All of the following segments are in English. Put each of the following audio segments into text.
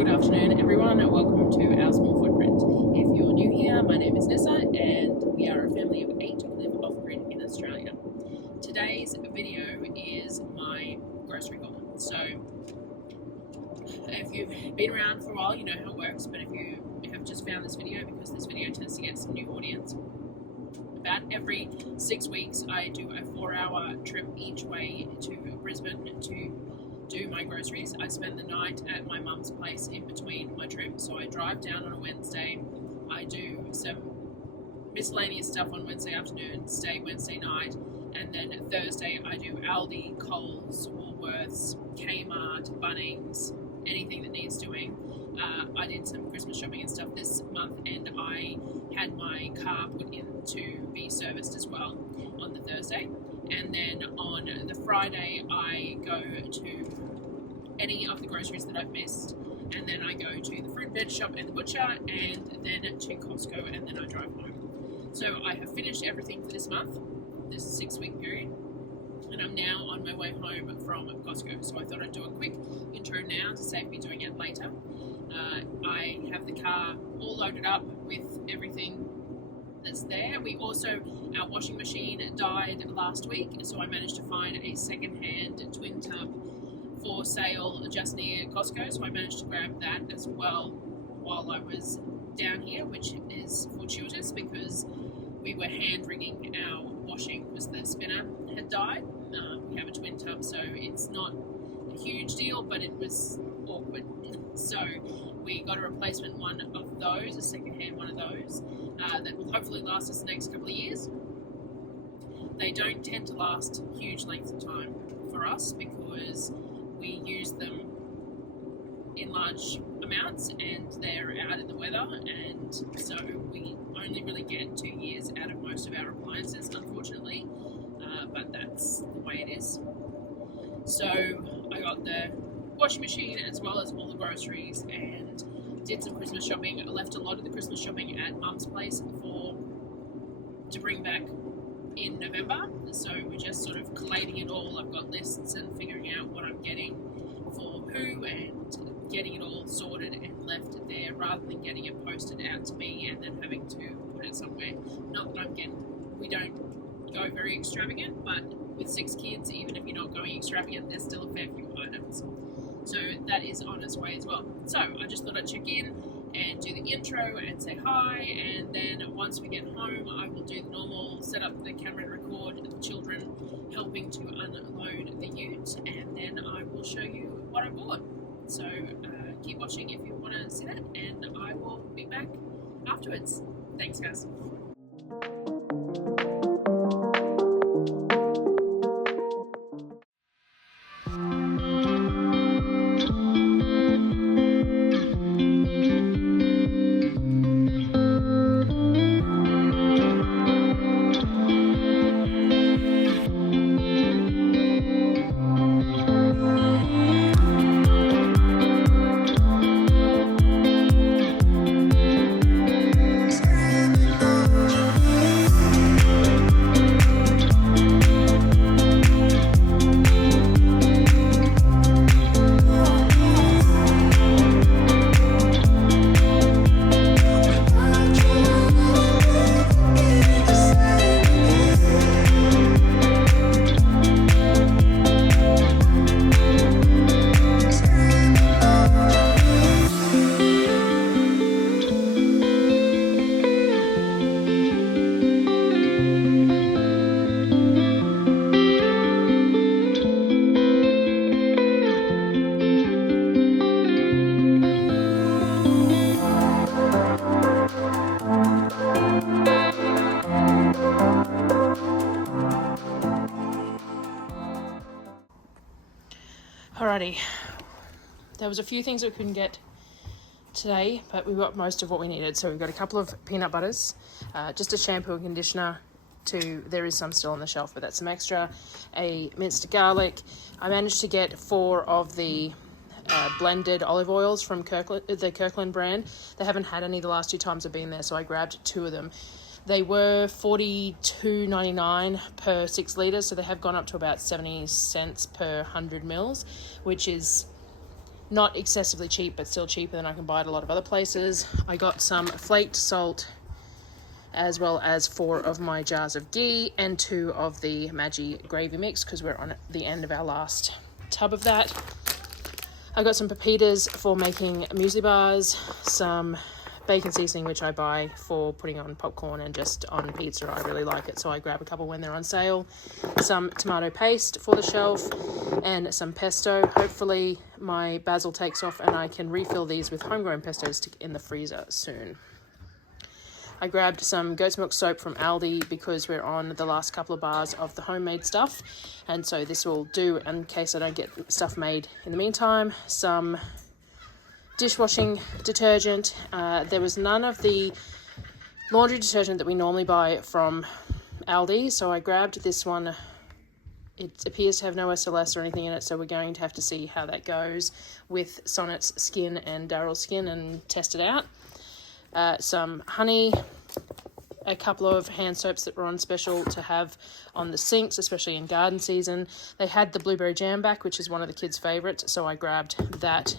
Good afternoon, everyone, and welcome to Our Small Footprint. If you're new here, my name is Nyssa, and we are a family of 8 who live off-grid in Australia. Today's video is my grocery haul. So, if you've been around for a while, you know how it works, but if you have just found this video, because this video tends to get some new audience, about every 6 weeks I do a 4-hour trip each way to Brisbane to do my groceries. I spend the night at my mum's place in between my trips, so I drive down on a Wednesday, I do some miscellaneous stuff on Wednesday afternoon, stay Wednesday night, and then Thursday I do Aldi, Coles, Woolworths, Kmart, Bunnings, anything that needs doing. I did some Christmas shopping and stuff this month, and I had my car put in to be serviced as well on the Thursday. And then on the Friday, I go to any of the groceries that I've missed, and then I go to the fruit and veg shop and the butcher, and then to Costco, and then I drive home. So I have finished everything for this month, this 6-week period, and I'm now on my way home from Costco. So I thought I'd do a quick intro now to save me doing it later. I have the car all loaded up with everything that's there. Our washing machine died last week, so I managed to find a second-hand twin tub for sale just near Costco, so I managed to grab that as well while I was down here, which is fortuitous because we were hand-wringing our washing because the spinner had died. We have a twin tub, so it's not a huge deal, but it was awkward. So we got a replacement one of those, a second-hand one of those, that will hopefully last us the next couple of years. They don't tend to last huge lengths of time for us because we use them in large amounts and they're out in the weather, and so we only really get 2 years out of most of our appliances, unfortunately, but that's the way it is. So I got the washing machine as well as all the groceries and did some Christmas shopping. I left a lot of the Christmas shopping at Mum's place to bring back in November, so we're just sort of collating it all. I've got lists and figuring out what I'm getting for who and getting it all sorted and left there rather than getting it posted out to me and then having to put it somewhere. Not that we don't go very extravagant, but with 6 kids, even if you're not going extravagant, there's still a fair few items. So that is on its way as well. So I just thought I'd check in and do the intro and say hi, and then once we get home I will do the normal, set up the camera and record the children helping to unload the ute, and then I will show you what I bought. So keep watching if you want to see that, and I will be back afterwards. Thanks guys. Alrighty, there was a few things we couldn't get today, but we got most of what we needed. So we've got a couple of peanut butters, just a shampoo and conditioner, there is some still on the shelf, but that's some extra, a minced garlic. I managed to get 4 of the blended olive oils from the Kirkland brand. They haven't had any the last 2 times I've been there, so I grabbed 2 of them. They were $42.99 per 6 litres, so they have gone up to about 70 cents per 100 mils, which is not excessively cheap, but still cheaper than I can buy at a lot of other places. I got some flaked salt, as well as 4 of my jars of ghee and 2 of the Maggi gravy mix, because we're on the end of our last tub of that. I got some pepitas for making muesli bars, some bacon seasoning, which I buy for putting on popcorn and just on pizza. I really like it, so I grab a couple when they're on sale. Some tomato paste for the shelf and some pesto. Hopefully my basil takes off and I can refill these with homegrown pesto to stick in the freezer soon. I grabbed some goat's milk soap from Aldi because we're on the last couple of bars of the homemade stuff, and so this will do in case I don't get stuff made in the meantime. Some dishwashing detergent. There was none of the laundry detergent that we normally buy from Aldi, so I grabbed this one. It appears to have no SLS or anything in it, so we're going to have to see how that goes with Sonnet's skin and Darryl's skin and test it out. Some honey, a couple of hand soaps that were on special to have on the sinks, especially in garden season. They had the blueberry jam back, which is one of the kids' favourites, so I grabbed that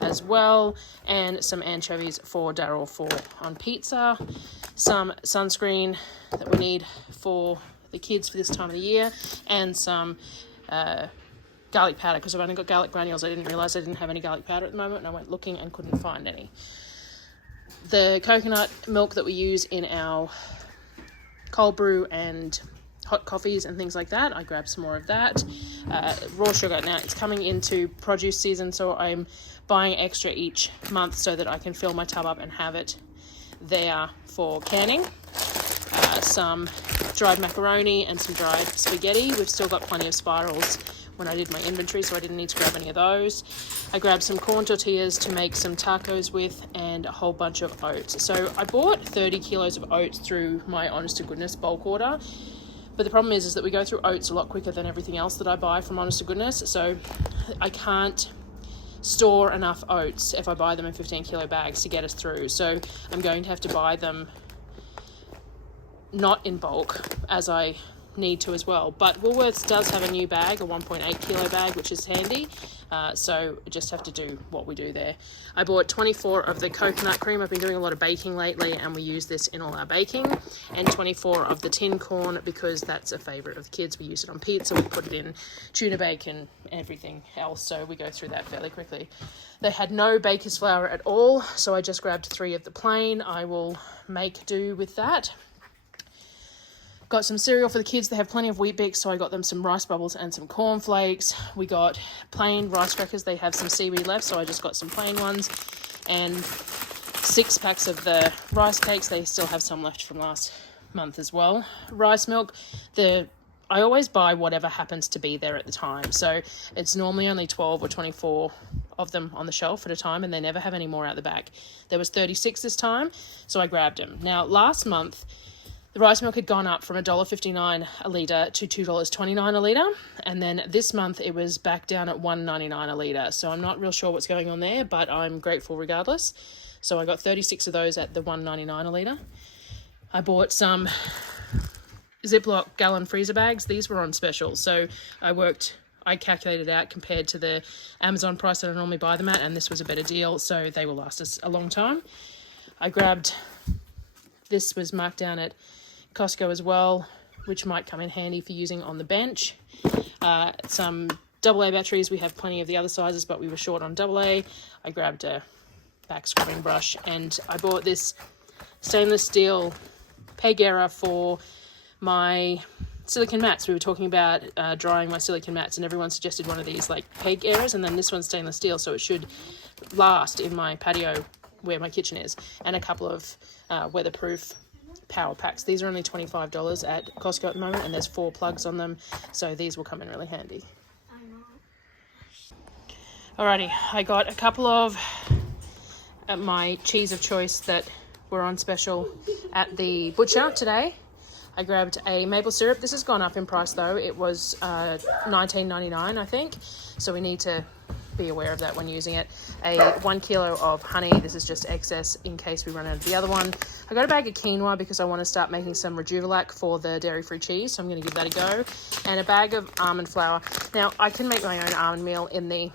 as well, and some anchovies for Darryl for on pizza, some sunscreen that we need for the kids for this time of the year, and some garlic powder, because I've only got garlic granules. I didn't realise I didn't have any garlic powder at the moment, and I went looking and couldn't find any. The coconut milk that we use in our cold brew and hot coffees and things like that, I grabbed some more of that. Raw sugar. Now it's coming into produce season, so I'm buying extra each month so that I can fill my tub up and have it there for canning. Some dried macaroni and some dried spaghetti. We've still got plenty of spirals when I did my inventory, so I didn't need to grab any of those. I grabbed some corn tortillas to make some tacos with and a whole bunch of oats. So I bought 30 kilos of oats through my honest to goodness bulk order. But the problem is that we go through oats a lot quicker than everything else that I buy from honest to goodness. So I can't store enough oats if I buy them in 15 kilo bags to get us through. So I'm going to have to buy them not in bulk as I need to as well. But Woolworths does have a new bag, a 1.8 kilo bag, which is handy. So just have to do what we do there. I bought 24 of the coconut cream. I've been doing a lot of baking lately and we use this in all our baking, and 24 of the tin corn because that's a favorite of the kids. We use it on pizza, we put it in tuna bacon, everything else, so we go through that fairly quickly. They had no baker's flour at all, so I just grabbed 3 of the plain. I will make do with that. Got some cereal for the kids. They have plenty of Wheat Bix, so I got them some rice bubbles and some cornflakes. We got plain rice crackers. They have some seaweed left, so I just got some plain ones. And 6 packs of the rice cakes. They still have some left from last month as well. Rice milk. I always buy whatever happens to be there at the time. So it's normally only 12 or 24 of them on the shelf at a time, and they never have any more out the back. There was 36 this time, so I grabbed them. Now, last month, the rice milk had gone up from $1.59 a litre to $2.29 a litre, and then this month it was back down at $1.99 a litre. So I'm not real sure what's going on there, but I'm grateful regardless. So I got 36 of those at the $1.99 a litre. I bought some Ziploc gallon freezer bags. These were on special, so I calculated out compared to the Amazon price that I normally buy them at, and this was a better deal, so they will last us a long time. I grabbed, this was marked down at Costco as well, which might come in handy for using on the bench. Some AA batteries. We have plenty of the other sizes, but we were short on AA. I grabbed a back scrubbing brush, and I bought this stainless steel peg error for my silicone mats. We were talking about drying my silicone mats, and everyone suggested one of these like peg errors, and then this one's stainless steel, so it should last in my patio where my kitchen is, and a couple of weatherproof power packs. These are only $25 at Costco at the moment, and there's 4 plugs on them, so these will come in really handy. Alrighty, I got a couple of my cheese of choice that were on special at the butcher today. I grabbed a maple syrup. This has gone up in price though. It was $19.99 I think, so we need to be aware of that when using it. A 1 kilo of honey. This is just excess in case we run out of the other one. I got a bag of quinoa because I want to start making some Rejuvelac for the dairy-free cheese, so I'm going to give that a go. And a bag of almond flour. Now, I can make my own almond meal in the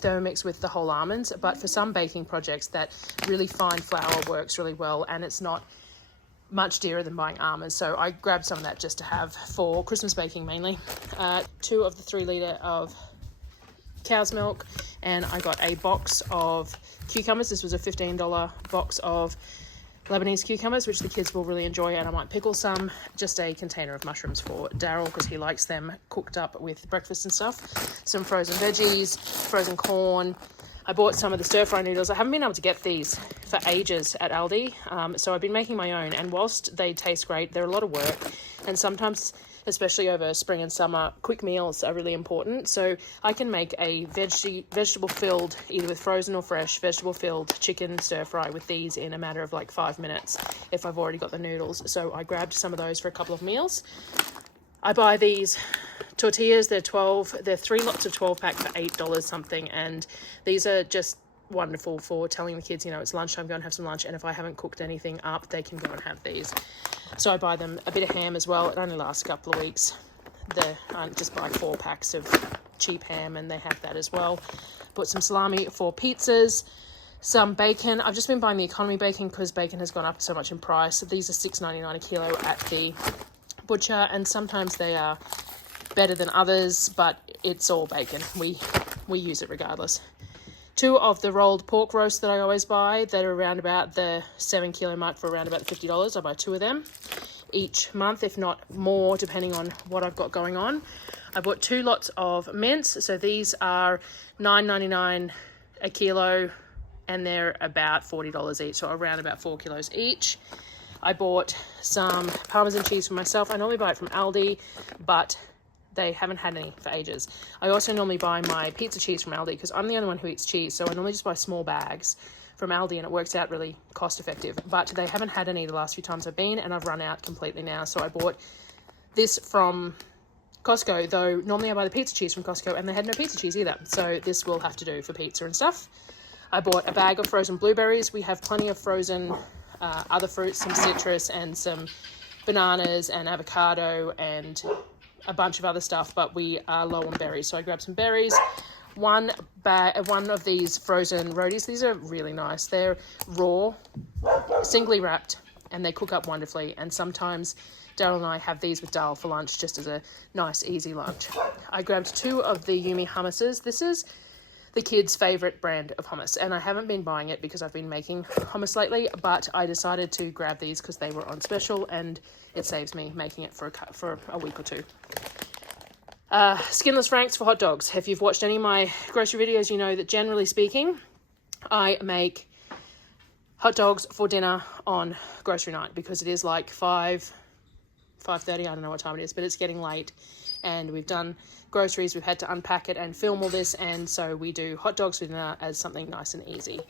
Thermomix with the whole almonds, but for some baking projects, that really fine flour works really well, and it's not much dearer than buying almonds. So I grabbed some of that just to have for Christmas baking mainly. 2 of the 3 litre of cow's milk, and I got a box of cucumbers. This was a $15 box of Lebanese cucumbers, which the kids will really enjoy, and I might pickle some. Just a container of mushrooms for Darryl because he likes them cooked up with breakfast and stuff. Some frozen veggies, frozen corn. I bought some of the stir-fry noodles. I haven't been able to get these for ages at Aldi, so I've been making my own, and whilst they taste great, they're a lot of work, and sometimes, especially over spring and summer, quick meals are really important. So I can make a vegetable-filled, either with frozen or fresh, vegetable-filled chicken stir-fry with these in a matter of like 5 minutes if I've already got the noodles. So I grabbed some of those for a couple of meals. I buy these tortillas. They're 3 lots of 12 pack for $8 something, and these are just wonderful for telling the kids, you know, it's lunchtime, go and have some lunch, and if I haven't cooked anything up, they can go and have these. So I buy them a bit of ham as well. It only lasts a couple of weeks. I just buy 4 packs of cheap ham, and they have that as well. Bought some salami for pizzas, some bacon. I've just been buying the economy bacon because bacon has gone up so much in price. These are $6.99 a kilo at the butcher, and sometimes they are better than others, but it's all bacon. We use it regardless. 2 of the rolled pork roasts that I always buy that are around about the 7 kilo mark for around about $50. I buy 2 of them each month, if not more, depending on what I've got going on. I bought 2 lots of mince. So these are $9.99 a kilo, and they're about $40 each, so around about 4 kilos each. I bought some Parmesan cheese for myself. I normally buy it from Aldi, but they haven't had any for ages. I also normally buy my pizza cheese from Aldi because I'm the only one who eats cheese, so I normally just buy small bags from Aldi, and it works out really cost effective. But they haven't had any the last few times I've been, and I've run out completely now. So I bought this from Costco, though normally I buy the pizza cheese from Costco, and they had no pizza cheese either. So this will have to do for pizza and stuff. I bought a bag of frozen blueberries. We have plenty of frozen other fruits, some citrus and some bananas and avocado and a bunch of other stuff, but we are low on berries, so I grabbed some berries. One of these frozen roadies. These are really nice. They're raw, singly wrapped, and they cook up wonderfully, and sometimes Darryl and I have these with dal for lunch just as a nice easy lunch. I grabbed 2 of the Yumi hummuses. This is the kids' favorite brand of hummus, and I haven't been buying it because I've been making hummus lately, but I decided to grab these because they were on special, and it saves me making it for a week or 2. Skinless franks for hot dogs. If you've watched any of my grocery videos, you know that generally speaking, I make hot dogs for dinner on grocery night because it is like 5:30, I don't know what time it is, but it's getting late, and we've done groceries, we've had to unpack it and film all this, and so we do hot dogs for dinner as something nice and easy.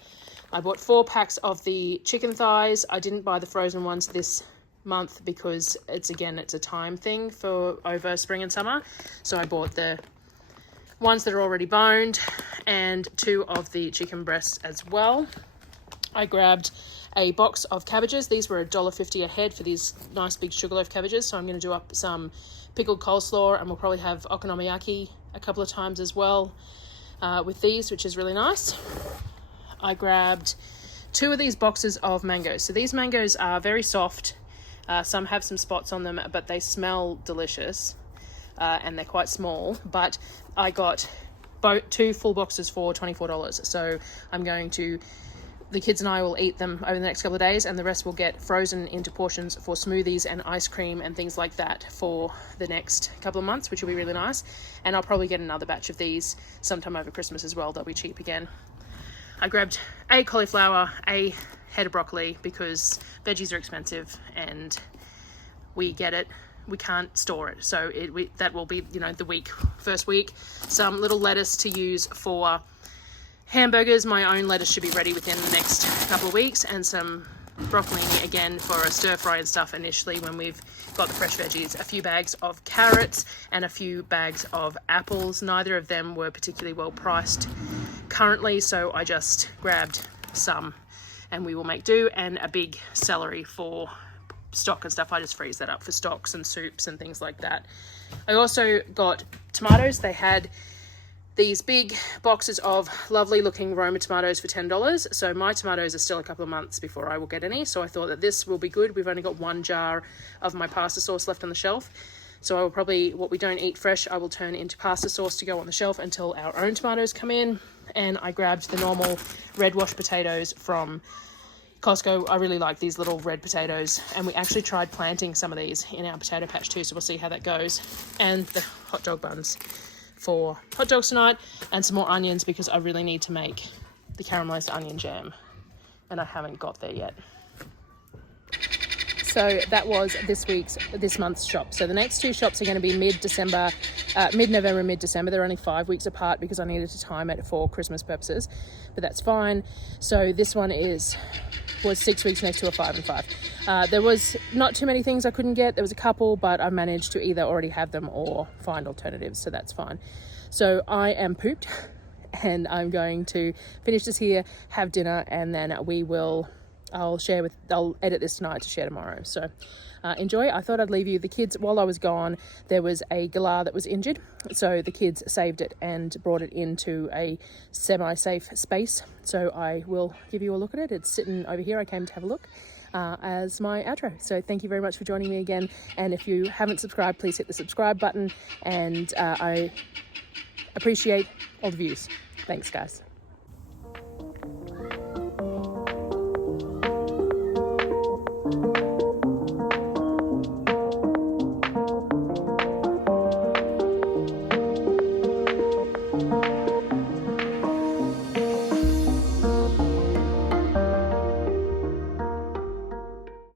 I bought 4 packs of the chicken thighs. I didn't buy the frozen ones this month because it's a time thing for over spring and summer, so I bought the ones that are already boned and 2 of the chicken breasts as well. I grabbed a box of cabbages. These were $1.50 a head for these nice big sugarloaf cabbages, so I'm going to do up some pickled coleslaw, and we'll probably have okonomiyaki a couple of times as well with these, which is really nice. I grabbed 2 of these boxes of mangoes. So these mangoes are very soft. Some have some spots on them, but they smell delicious, and they're quite small. But I got 2 full boxes for $24. So the kids and I will eat them over the next couple of days, and the rest will get frozen into portions for smoothies and ice cream and things like that for the next couple of months, which will be really nice. And I'll probably get another batch of these sometime over Christmas as well. They'll be cheap again. I grabbed a cauliflower, a head of broccoli, because veggies are expensive and we can't store it. So that will be, the first week. Some little lettuce to use for hamburgers. My own lettuce should be ready within the next couple of weeks, and some broccolini again for a stir fry and stuff initially when we've got the fresh veggies. A few bags of carrots and a few bags of apples. Neither of them were particularly well priced currently, so I just grabbed some and we will make do, and a big celery for stock and stuff. I just freeze that up for stocks and soups and things like that. I also got tomatoes. They had these big boxes of lovely looking Roma tomatoes for $10. So my tomatoes are still a couple of months before I will get any. So I thought that this will be good. We've only got 1 jar of my pasta sauce left on the shelf. So I will probably, what we don't eat fresh, I will turn into pasta sauce to go on the shelf until our own tomatoes come in. And I grabbed the normal red wash potatoes from Costco. I really like these little red potatoes, and we actually tried planting some of these in our potato patch too, so we'll see how that goes. And the hot dog buns for hot dogs tonight, and some more onions because I really need to make the caramelized onion jam, and I haven't got there yet. So that was this month's shop. So the next 2 shops are going to be mid-November, mid-December. They're only 5 weeks apart because I needed to time it for Christmas purposes, but that's fine. So this one was 6 weeks next to a 5 and 5. There was not too many things I couldn't get. There was a couple, but I managed to either already have them or find alternatives, so that's fine. So I am pooped, and I'm going to finish this here, have dinner, and then I'll edit this tonight to share tomorrow. So enjoy. I thought I'd leave you the kids. While I was gone, there was a galah that was injured, so the kids saved it and brought it into a semi-safe space. So I will give you a look at it. It's sitting over here. I came to have a look as my outro. So thank you very much for joining me again. And if you haven't subscribed, please hit the subscribe button. And I appreciate all the views. Thanks, guys.